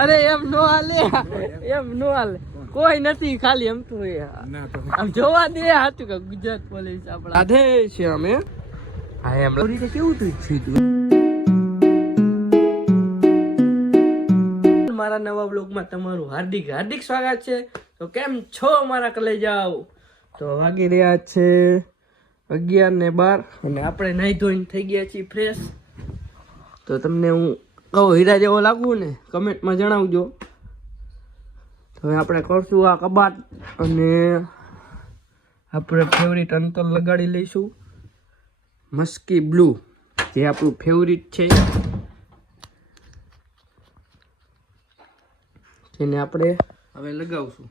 અરે એમ નો હાલે, એમ નો હાલે, કોઈ નથી, ખાલી એમ તો આમ જોવા દે. સાચું કે ગુજરાત પોલીસ આપણા આધે છે અમે. હા એમ રીતે કેવું તું સીધું. મારા નવા બ્લોગમાં તમારું હાર્દિક હાર્દિક સ્વાગત છે. તો કેમ છો મારા કલેજાઓ? તો વાગી રહ્યા છે 11:12 અને આપણે નાહી ધોઈને થઈ ગયા છીએ ફ્રેશ. તો તમને હું કહું હીરા જેવો લાગવું ને કમેન્ટમાં જણાવજો. તો હવે આપણે કરશું આ કબાટ અને આપણે ફેવરિટ અંતર લગાડી લઈશું મસ્કી બ્લુ, જે આપણું ફેવરિટ છે. જેને આપણે હવે લગાવશું.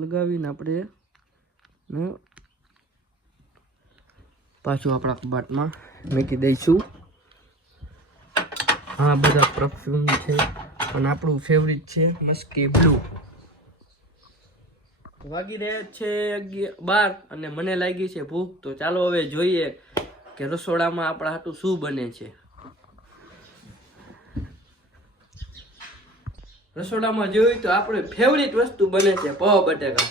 લગાવીને આપણે પાછું આપણા કબાટમાં મૂકી દઈશું. હા બધા પરફ્યુમ છે અને આપણું ફેવરિટ છે મસ્કી બ્લુ. વાગી રહ્યા છે 11:12 અને મને લાગી છે ભૂખ. તો ચાલો હવે જોઈએ કે રસોડામાં આપણા હાટું શું બને છે. રસોડામાં જોયું તો આપણે ફેવરિટ વસ્તુ બને છે પાવ બટેકા.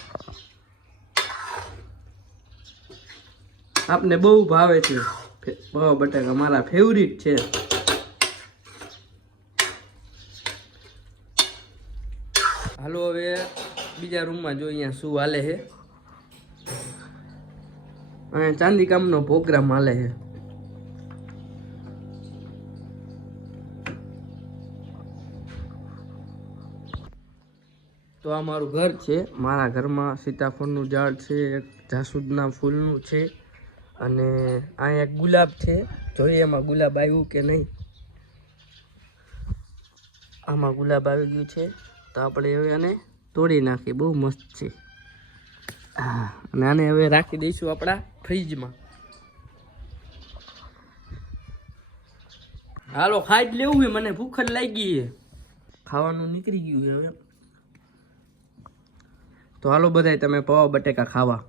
આપને બહુ ભાવે છે પાવ બટેકા, મારા ફેવરિટ છે. હાલો હવે બીજા રૂમમાં જો અહીંયા શું હાલે છે. અહીંયા ચાંદી કામનો પ્રોગ્રામ હાલે છે. તો આ મારું ઘર છે. મારા ઘરમાં સીતાફળનું ઝાડ છે, એક જાસૂદના ફૂલનું છે અને અહીંયા એક ગુલાબ છે. જોઈએ એમાં ગુલાબ આવ્યું કે નહીં. આમાં ગુલાબ આવી ગયું છે તો આપણે હવે આને તોડી નાખીએ. બહુ મસ્ત છે. હા, અને આને હવે રાખી દઈશું આપણા ફ્રીજમાં. હાલો ખાઈ જ લેવું છે, મને ભૂખ જ લાગી છે. ખાવાનું નીકળી ગયું છે હવે. તો હાલો બધાય તમે પાવ બટેકા ખાવા.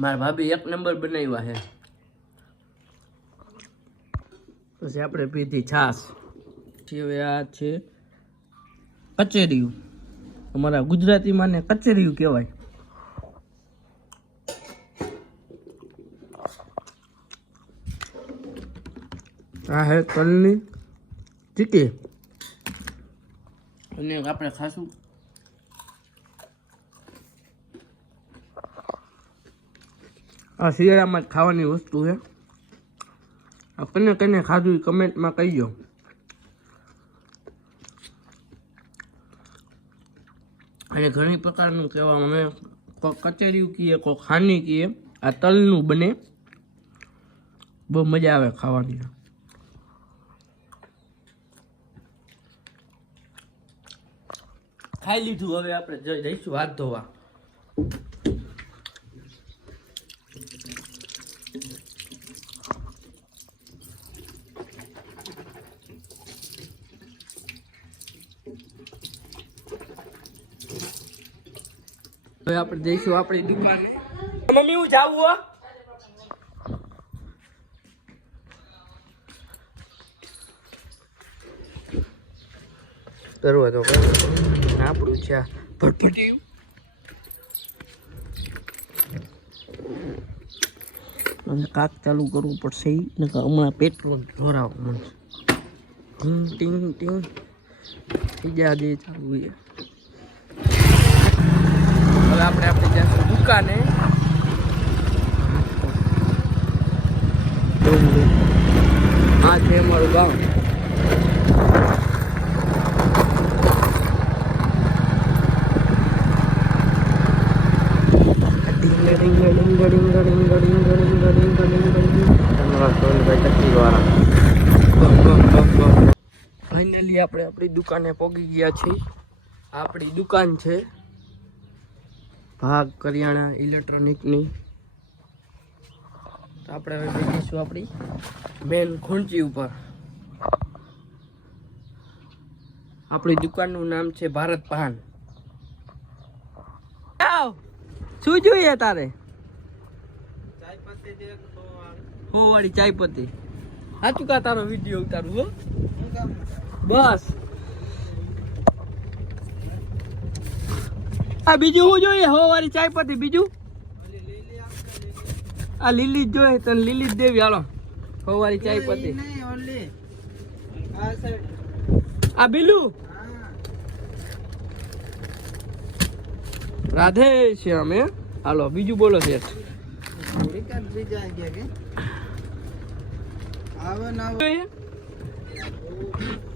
મારા ભાભી એક નંબર બનાવ્યા છે. પછી આપણે પીધી છાશ. હવે આ છે કચેરીયું. અમારા ગુજરાતીમાં ને કચેરીયું કહેવાય. આ હે તલની ચીકી અને આપણે ખાશું આ શિયાળામાં જ ખાવાની વસ્તુ છે. આ કને કને ખાધું કમેન્ટમાં કહીજો. અને ઘણી પ્રકારનું કહેવામાં અમે કોઈ કચેરીયું કહીએ, કોઈ ખાની કહીએ. આ તલનું બને, બહુ મજા આવે ખાવાની. ખાઈ લીધું, હવે આપણે જઈશું હાથ ધોવા. હવે આપણે જઈશું આપણી દુકાને. મમ્મી હું જાવું હો. કરવા તો આપણું છે ભટભટિયું. અને કાક ચાલુ કરવું પડશે. હમણાં પેટ્રોલ ઢોરાવું મળશે. ટીંગ ટીંગ બીજા દે ચાલુ છે. હવે આપણે જઈશું દુકાને. આ છે અમારું ગામ. ફાઇનલી આપણે આપણી દુકાને પહોંચી ગયા છીએ. આપણી દુકાન છે ભાગ કરિયાણા ઇલેક્ટ્રોનિકની. આપણે હવે બેસીશું આપણી મેન ખૂંચી ઉપર. આપણી દુકાનનું નામ છે ભારત પાન. શું જોઈએ તારે? હો વાળી ચાય પત્તી. સાચું કા તારો વિડીયો ઉતારું હો બસ. આ બીજું શું જોઈએ? હો વાળી ચાય પત્તી. બીજું આ લીલી જ જોઈએ. તને લીલી જ દેવી. હાલો હો વાળી ચાય પત્તી. આ બીલું રાધે શ્યામ. હાલો બીજું બોલો શેઠ.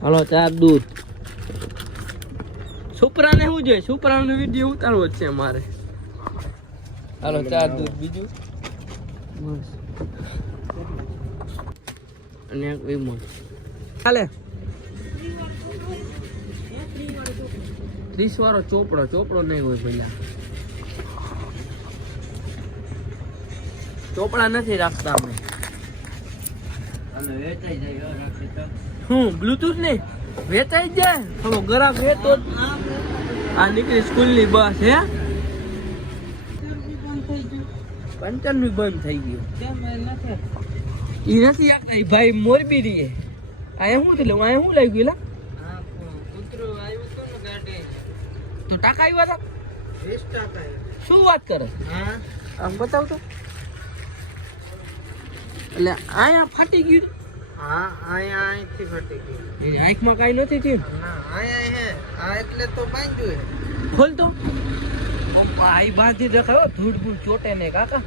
હાલો 4 દૂધ. સુપરાને શું જોઈએ? સુપરાનો વિડીયો ઉતારવો જ છે મારે. હાલો 4 દૂધ. બીજું અને એક વિમલ. હાલે 30 વાળો ચોપડો નહીં હોય પેલા. ચોપડા નથી રાખતા અમે. હું બ્લૂટૂથ નહીં વેચાઈ જાય. થોડો ગ્રાહક વેચતો આ નીકળી સ્કૂલની બસ. હે 95 બંધ થઈ ગયું. ઈ નથી આપતા. ઈ ભાઈ મોરબી રીએ. આયા શું થયું? આયા શું લાગી ગયું? તો ટાકા આવ્યા હતા? શું વાત કરે? આમ બતાવ તો. એટલે આયા ફાટી ગયું. હા આયા અહીંથી ફાટી ગયું. એની આંખમાં કાઈ નથી થયું. ના આયા હે. આ એટલે તો બાંધ્યું હે. ખોલ તો. ભાઈ બાંધી રખાયો. ધૂળ બૂળ ચોટે ને કાકા.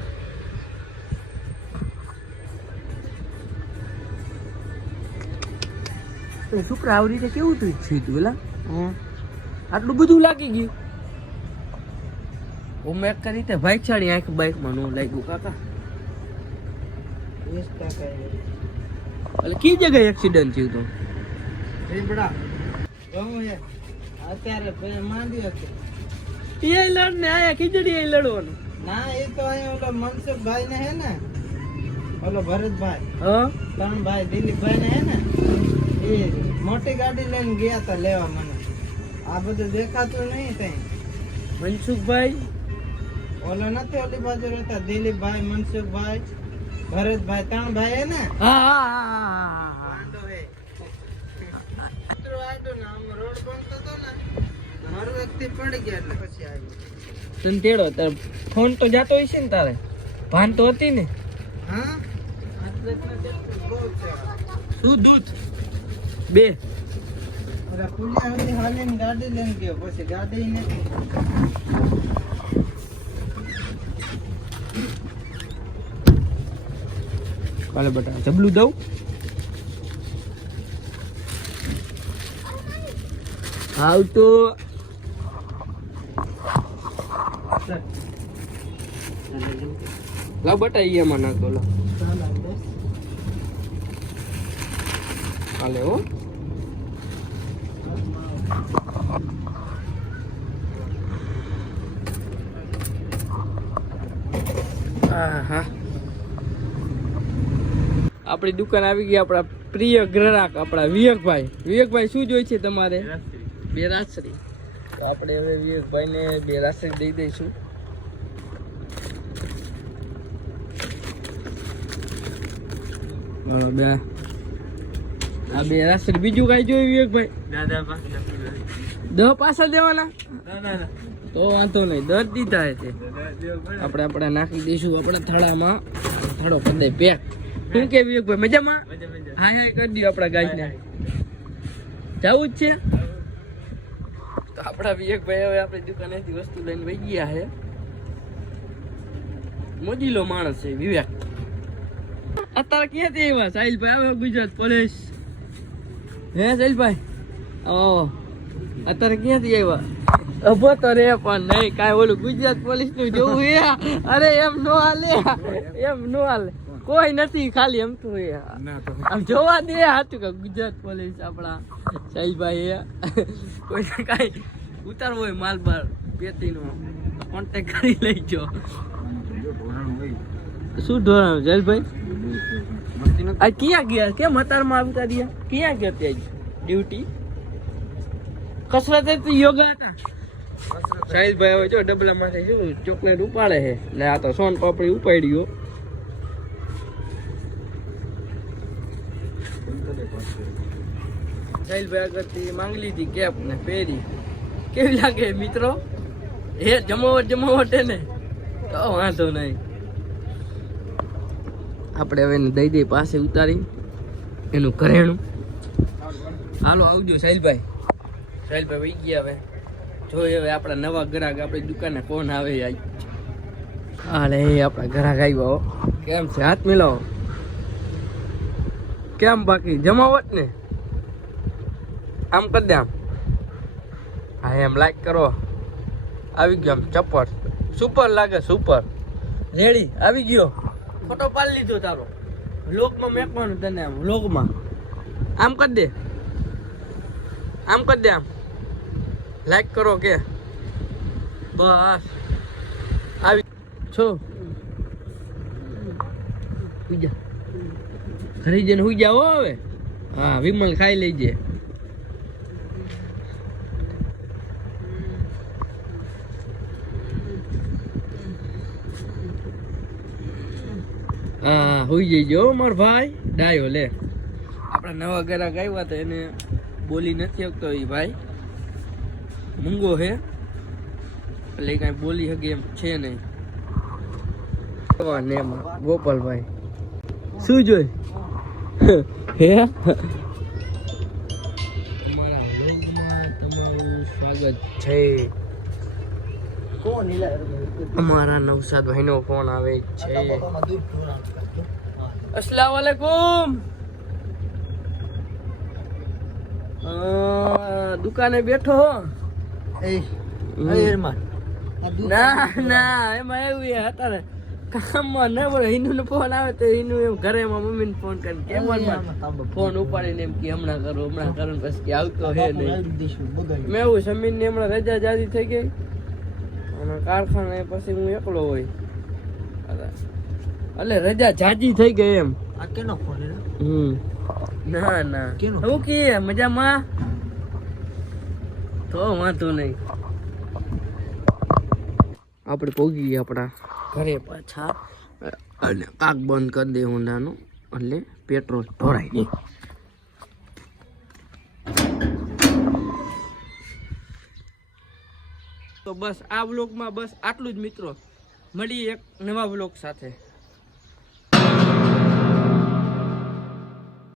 છોકરા આવી રીતે કેવું થયું છે પેલા? આટલું બધું લાગી ગયું. હું મેક કરી તે ભાઈ છાડી આંખ બાઈકમાં નો લાગ્યું કાકા. 20% એટલે કી જગ્યાએ એક્સિડન્ટ થયું તો? રીબડા ગમું હે. અત્યારે ભાઈ માંડી હતો. એ લડ ને આયા ખીચડી એ લડવાનું. ના એ તો અહીંયા ઓલો મનસુખભાઈ ને હે ને, ઓલો ભરતભાઈ. હા 3 ભાઈ દિલીપભાઈ ને હે ને, એ મોટી ગાડી લઈને ગયા તા લેવા મને. આ બધું દેખાતું નહીં ત્યાં. મનસુખભાઈ ઓલો નથી ઓલી બાજુ રહેતા. દિલીપભાઈ, મનસુખભાઈ, ભરતભાઈ 3 ભાઈ હે ને. હા હા હા વાંધો હે. આટો ને આમ રોડ બનતો તો ને, મારો વ્યક્તિ પડી ગયા એટલે પછી આવ્યું. તને તેડો તાર ફોન તો જાતો હોય છે ને તારે? ભાન તો હતી ને? હા આટલે બહુ છે. શું દૂધ? 2 ઓલા પુલિયા સુધી હાલીને ગાડી લઈને ગયો. પછી ગાડી ને કાલે બટા જબલું દઉં. હાવ તો લાવ બટા એમાં નાખો. લો હાલે હો. હા આપણી દુકાન આવી ગઈ. આપણા પ્રિય ગ્રાહક આપણા વિવેકભાઈ. વિવેકભાઈ શું જોઈએ છે તમારે? 2 રાસરી. તો આપણે હવે વિવેકભાઈને 2 રાસરી દઈ દઈશું. બરાબર 2 આ 2 રાસરી. બીજું કઈ જોઈએ વિવેકભાઈ? દહ પાછા દેવાના? તો વાંધો નહીં, 10 દીધા છે. આપણે નાખી દઈશું આપણા થાળામાં. થાળો કરી દે પેક. શું કે વિવેકભાઈ મજામાં? હા હા કરી દો આપણા ગાયને. જવું જ છે તો આપણા વિવેકભાઈ હવે આપણી દુકાનેથી વસ્તુ લઈને વહી ગયા છે. મોજીલો માણસ છે વિવેક. અત્યારે ક્યાંથી આવ્યા સાહિલભાઈ? આવે ગુજરાત પોલીસ. હે સાહિલભાઈ આવો. અત્યારે ક્યાંથી આવ્યા? ઉભો તો રે પણ નહીં કાંઈ ઓલું ગુજરાત પોલીસ નું જોવું હે. અરે એમ નો હાલે, એમ નો હાલે. કોઈ નથી, ખાલી એમ તો આમ જોવા દે. સાચું કે ગુજરાત પોલીસ આપણા સાહિલભાઈ કોઈ કાંઈ ઉતારવો હોય માલ બાર પેટીનો કોન્ટેક્ટ કરી લઈજો. શું ઢોરણ જયભાઈ આ ક્યાં ગયા કેમ હતારમાં આવતા રહ્યા ક્યાં ગયા ત્યાં ડ્યુટી કસરત હતી યોગા હતા સાહિલભાઈ હવે જો ડબલા માંથી શું ચોકલેટ ઉપાડે છે એટલે આ તો સોન પાપડી ઉપાડ્યો સાહિલભાઈ આગળથી માંગી લીધી કેપ ને પહેરી કેવી લાગે મિત્રો એ જમાવટ ને તો વાંધો નહીં આપણે હવે એને દઈ દઈ પાસે ઉતારી એનું ઘરેણું હાલો આવજો સાહિલભાઈ વહી ગયા હવે જોઈએ હવે આપણા નવા ગ્રાહક આપણી દુકાને કોણ આવે હાલે આપણા ગ્રાહક આવ્યો કેમ છે હાથ મિલાવો કેમ બાકી જમાવટ ને આમ કરી દે આમ હા એમ લાઈક કરો આવી ગયો આમ ચપ્પર સુપર લાગે સુપર રેડી આવી ગયો ફોટો પાડી લીધો તારો વ્લોગમાં મેકવાનું તને આમ વ્લોગમાં આમ કરી દે આમ લાઈક કરો કે બસ આવી છો હુઈ જા ઘરે જઈને હુઈ જાઓ હવે હા વિમલ ખાઈ લેજે હા હુઈ જઈજો માર ભાઈ ડાયો લે આપણા નવા ગ્રાહક આવ્યા તો એને બોલી નથી શકતો એ ભાઈ મૂંગો હે એટલે કઈ બોલી શકે એમ છે નહીં ગોપાલભાઈ શું જોઈ હે તમારા વ્લોગમાં તમારું સ્વાગત છે અમારા નવસાદ ભાઈનો ફોન આવે છે અસલામ વાલેકુમ દુકાને બેઠો હો ના એમાં એવું હતા કામમાં ના પડે હિન્દુ ફોન આવે તો હિન્દુ એમ ઘરે મમ્મી ને ફોન કરીને કેમ ફોન ઉપાડીને એમ કે હમણાં કરો પછી કે આવતો હે નહીં મેં એવું સમીર ને હમણાં રજા જાદી થઈ ગઈ અને કારખાને પછી હું એકલો હોય એટલે રજા જાજી થઈ ગઈ એમ આ કેનો ફોન ના હું કે મજામાં તો વાંધો નહીં આપણે પહોંચી ગયા આપણા ઘરે પાછા અને પાક બંધ કરી દે હોન્ડાનું એટલે પેટ્રોલ ઢોરાય નહીં તો બસ આ વ્લોગમાં બસ આટલું જ મિત્રો મળી એક નવા વ્લોગ સાથે